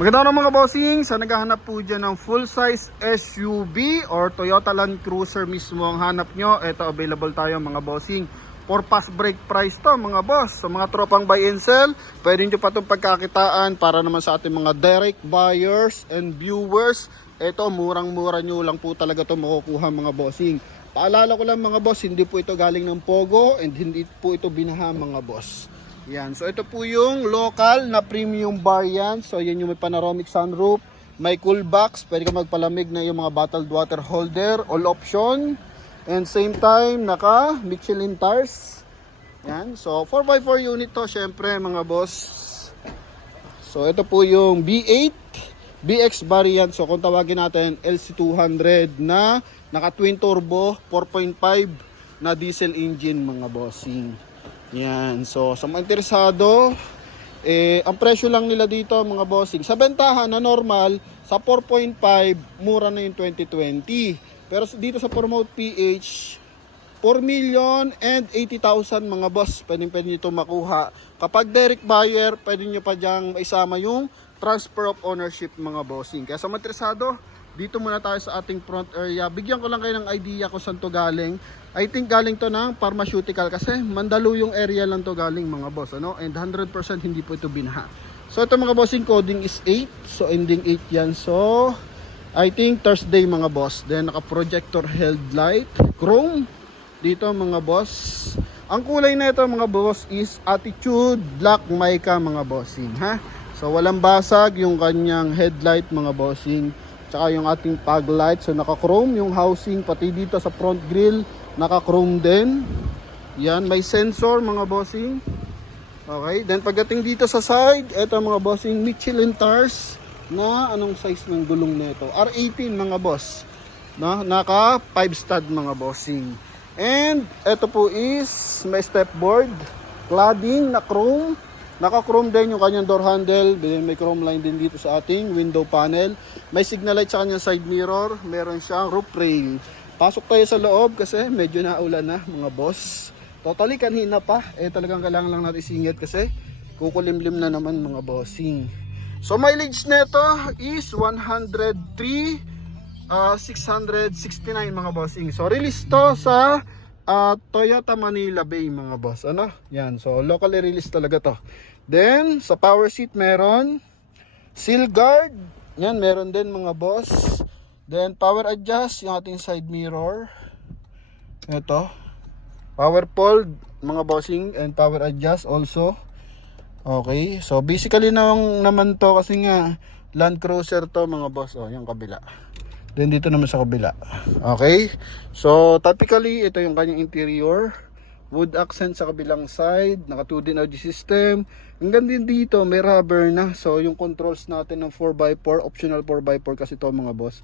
Maganda na mga bossing, sa naghahanap po dyan ng full size SUV or Toyota Land Cruiser mismo ang hanap nyo, ito available tayo mga bossing. For pass break price to mga boss. Sa mga tropang buy and sell, pwede nyo pa itong pagkakitaan para naman sa ating mga direct buyers and viewers. Ito murang-mura nyo lang po talaga ito makukuha mga bossing. Paalala ko lang mga boss, hindi po ito galing ng Pogo and hindi po ito binaha mga boss. Yan, so ito po yung local na premium variant. So yan yung may panoramic sunroof, may cool box, pwede ka magpalamig na yung mga bottled water holder, all option. And same time, naka Michelin tires. Yan, so 4x4 unit to syempre mga boss. So ito po yung B8 BX variant. So kung tawagin natin LC200 na naka twin turbo 4.5 na diesel engine mga bossing. Yan, so sa mga interesado, ang presyo lang nila dito mga bossing, sa bentahan na normal, sa 4.5, mura na yung 2020. Pero dito sa Promote PH, 4,080,000 mga boss, pwede nyo ito makuha. Kapag direct buyer, pwede nyo pa dyang maisama yung transfer of ownership mga bossing. Kaya sa mga interesado, dito muna tayo sa ating front area. Bigyan ko lang kayo ng idea kung saan to galing. I think galing to ng pharmaceutical kasi Mandaluyong area lang to galing mga boss, ano? And 100% hindi po ito binaha. So ito mga bossing, coding is 8. So ending 8 yan. So I think Thursday mga boss. Then naka projector headlight, chrome dito mga boss. Ang kulay na ito mga boss is Attitude Black Mica mga bossing, ha? So walang basag yung kanyang headlight mga bossing. Tsaka yung ating fog light, so naka-chrome yung housing, pati dito sa front grille naka-chrome din. Yan, may sensor mga bossing. Okay, then pagdating dito sa side, eto mga bossing, Michelin tires na anong size ng gulong nito? R18 mga boss. No, naka 5 stud mga bossing. And eto po is may step board, cladding na chrome. Naka-chrome din yung kanyang door handle, may chrome line din dito sa ating window panel. May signal light sa kanyang side mirror, meron siyang roof rail. Pasok tayo sa loob kasi medyo naulan na mga boss. Totally kanina pa, talagang kailangan lang natin isingit kasi kukulimlim na naman mga bossing. So mileage nito is 103,669 mga bossing. So release to sa Toyota Manila Bay mga boss, ano? Yan, so locally released talaga to. Then sa power seat meron seal guard, yan meron din mga boss. Then power adjust yung ating side mirror. Ito, power fold mga bossing and power adjust also. Okay, so basically naman to kasi nga Land Cruiser to mga boss. Oh, yung kabila. Then dito naman sa kabila. Okay. So typically ito yung kanyang interior. Wood accent sa kabilang side, naka 2D audio system. Hanggang din dito may rubber na. So yung controls natin ng 4x4, optional 4x4 kasi to mga boss.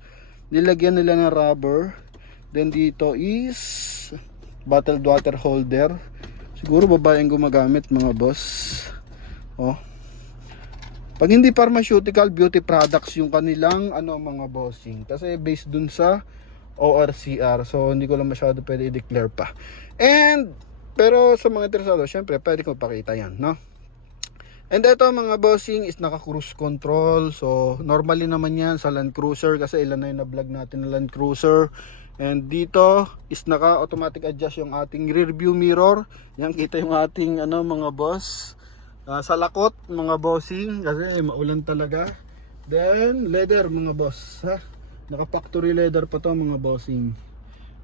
Nilagyan nila ng rubber. Then dito is bottled water holder. Siguro babae ang gumagamit mga boss. Oh. Pag hindi pharmaceutical, beauty products yung kanilang mga bossing. Kasi based dun sa ORCR. So hindi ko lang masyado pwede i-declare pa. Pero sa mga interesado, syempre pwede ko pakita yan, no? And ito mga bossing is naka cruise control. So normally naman yan sa Land Cruiser kasi ilan na yung na-vlog natin na Land Cruiser. And dito is naka automatic adjust yung ating rear view mirror. Yan, kita yung ating mga boss. Sa lakot mga bossing kasi maulan talaga. Then leather mga boss, ha? Naka factory leather pa to mga bossing.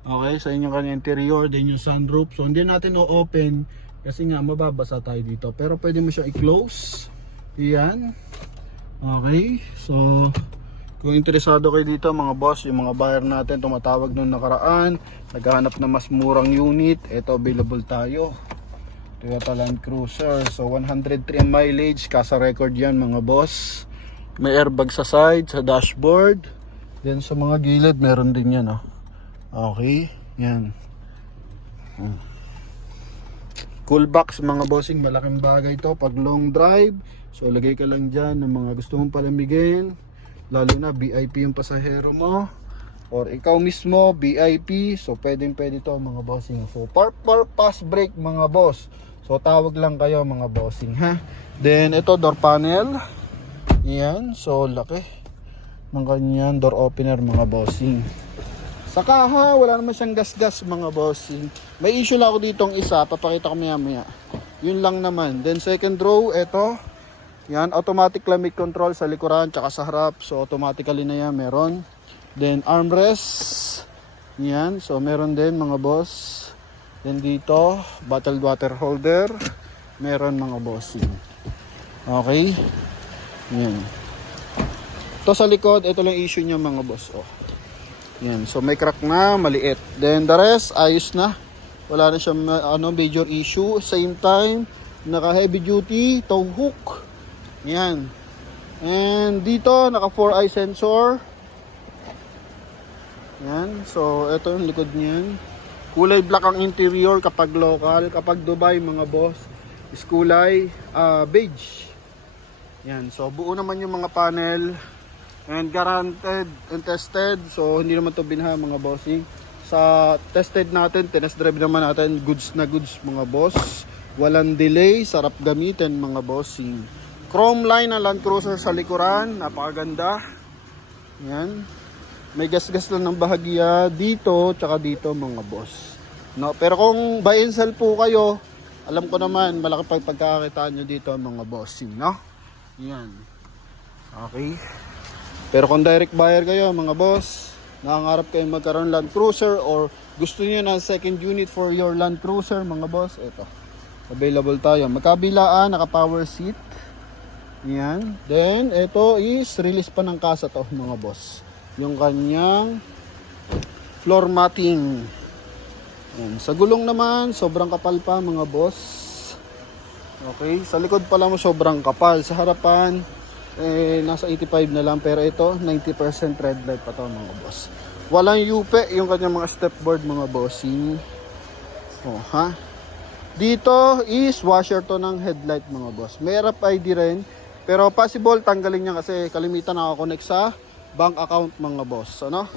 Okay, sa inyong kanyang interior, then yung sunroof. So hindi natin o-open kasi nga mababasa tayo dito. Pero pwede mo siya i-close. Yan. Okay, so kung interesado kayo dito mga boss, yung mga buyer natin tumatawag nung nakaraan, naghahanap na mas murang unit, ito available tayo. Toyota Land Cruiser. So 103 mileage, kasa record yan mga boss. May airbag sa side, sa dashboard. Then sa mga gilid meron din yan, oh. Okay, yan. Cool box mga bossing, malaking bagay to pag long drive. So lagay ka lang dyan ng mga gusto mong palamigin. Lalo na VIP yung pasahero mo, or ikaw mismo VIP. So pwede to mga bossing. So pass break mga boss. So tawag lang kayo mga bossing, ha. Then ito door panel. Yan, so laki ng kanyang door opener mga bossing. Sa kaha, wala naman siyang gas-gas mga bossing. May issue lang ako ditong isa, papakita ko maya-maya. Yun lang naman. Then second row, eto. Yan, automatic climate control sa likuran tsaka sa harap. So automatically na yan, meron. Then armrest. Yan, so meron din mga boss. Then dito, bottled water holder. Meron mga bossing. Okay. Yan. Ito sa likod, ito lang issue niya mga boss. Oh. Yan, so may crack na, maliit. Then the rest, ayos na. Wala na siyang major issue. Same time, naka heavy duty, tow hook. Yan. And dito, naka 4-eye sensor. Yan, so ito yung likod niyan. Kulay black ang interior kapag local. Kapag Dubai mga boss, is kulay beige. Yan, so buo naman yung mga panel. And guaranteed and tested. So hindi naman to binha mga bossing. Sa tested natin, tinest drive naman natin, goods na goods mga boss. Walang delay, sarap gamitin mga bossing. Chrome line na Land Cruiser sa likuran, napakaganda. Yan. May gas-gas lang ng bahagya dito, tsaka dito mga boss. No, pero kung buy and sell po kayo, alam ko naman malaki pagkakakitaan nyo dito mga bossing, no? Yan. Okay. Pero kung direct buyer kayo mga boss, nangangarap kayo magkaroon Land Cruiser or gusto niyo ng second unit for your Land Cruiser mga boss, ito. Available tayo. Magkabilaan, naka power seat. Yan. Then ito is release pa ng kasa to mga boss. Yung kanyang floor matting. Yan. Sa gulong naman, sobrang kapal pa mga boss. Okay, sa likod pala mo sobrang kapal. Sa harapan nasa 85 na lang, pero ito 90% red light pa to mga boss. Walang yupe yung kanyang mga stepboard mga bossing. Oh, ha? Dito is washer to ng headlight mga boss. May RFID rin, pero possible tanggalin niya kasi kalimitan nakakonect sa bank account mga boss. Ano?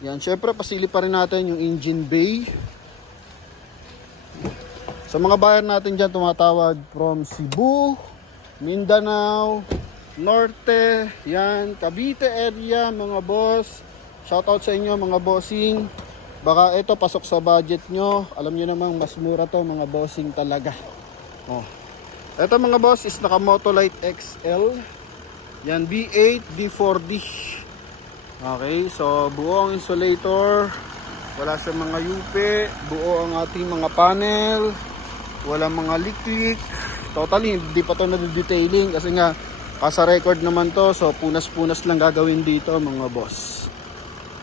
Yan, syempre pasili pa rin natin yung engine bay. Sa mga buyer natin dyan, tumatawag from Cebu, Mindanao, Norte, yan, Cavite area mga boss. Shoutout sa inyo mga bossing. Baka ito pasok sa budget nyo. Alam nyo namang mas mura to mga bossing talaga. Oh. Ito mga boss is naka Motolite XL. Yan, B8, D4D. Okay, so buo ang insulator. Wala sa mga yupe. Buo ang ating mga panel. Wala mga leak-leak. Totally, hindi pa to na-detailing kasi nga kasa record naman to. So punas-punas lang gagawin dito mga boss.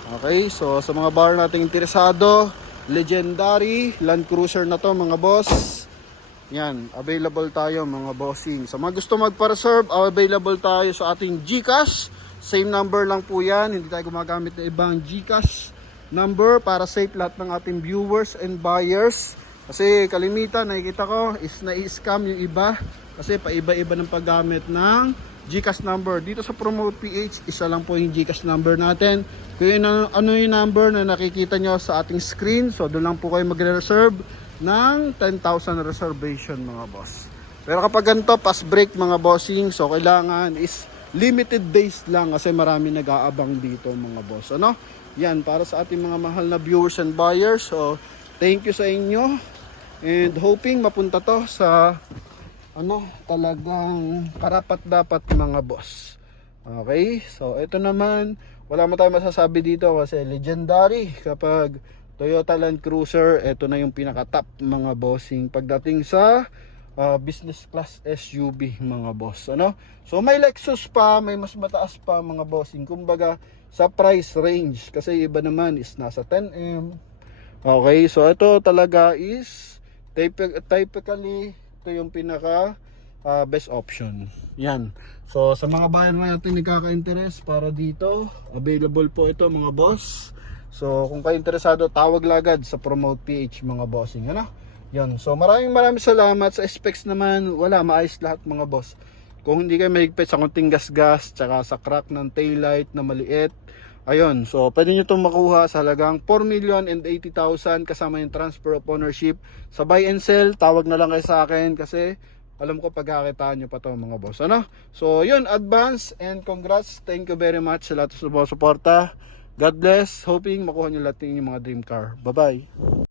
Okay, so sa mga bar nating interesado, legendary Land Cruiser na to mga boss. Yan, available tayo mga bossing. Sa mga gusto magpa-reserve, available tayo sa ating GCash. Same number lang po yan, hindi tayo gumagamit ng ibang GCash number para safe lahat ng ating viewers and buyers. Kasi kalimitan nakikita ko is na-scam yung iba kasi paiba-iba ng paggamit ng GCash number. Dito sa Promote PH, isa lang po yung GCash number natin. Kung yun, ano yung number na nakikita nyo sa ating screen, so doon lang po kayo magre-reserve ng 10,000 reservation mga boss. Pero kapag ganito, pass break mga bossing, so kailangan is limited days lang kasi marami nag-aabang dito mga boss. Ano? Yan, para sa ating mga mahal na viewers and buyers. So, thank you sa inyo. And hoping mapunta to sa talagang karapat-dapat mga boss. Okay? So, ito naman, wala mo tayong masasabi dito kasi legendary. Kapag Toyota Land Cruiser, ito na yung pinaka-top mga bossing pagdating sa business class SUV mga boss. Ano? So, may Lexus pa, may mas mataas pa mga bossing. Kumbaga, sa price range. Kasi iba naman is nasa 10M. Okay? So, ito talaga is typically ito yung pinaka best option. Yan. So sa mga buyer natin nagkaka-interest para dito, available po ito mga boss. So kung kayo interesado, tawag lagad sa Promote PH mga bossing. Ano? Yan. So maraming salamat. Sa specs naman, wala, maayos lahat mga boss. Kung hindi kayo mahigpit sa konting gas-gas, tsaka sa crack ng taillight na maliit, ayun, so pwede nyo itong makuha sa halagang 4,080,000 kasama yung transfer of ownership. Sa buy and sell, tawag na lang kayo sa akin kasi alam ko pagkakitaan nyo pa to mga boss. Ano? So yun, advance and congrats. Thank you very much sa lahat sa suporta. God bless. Hoping makuha nyo lahat yung mga dream car. Bye bye.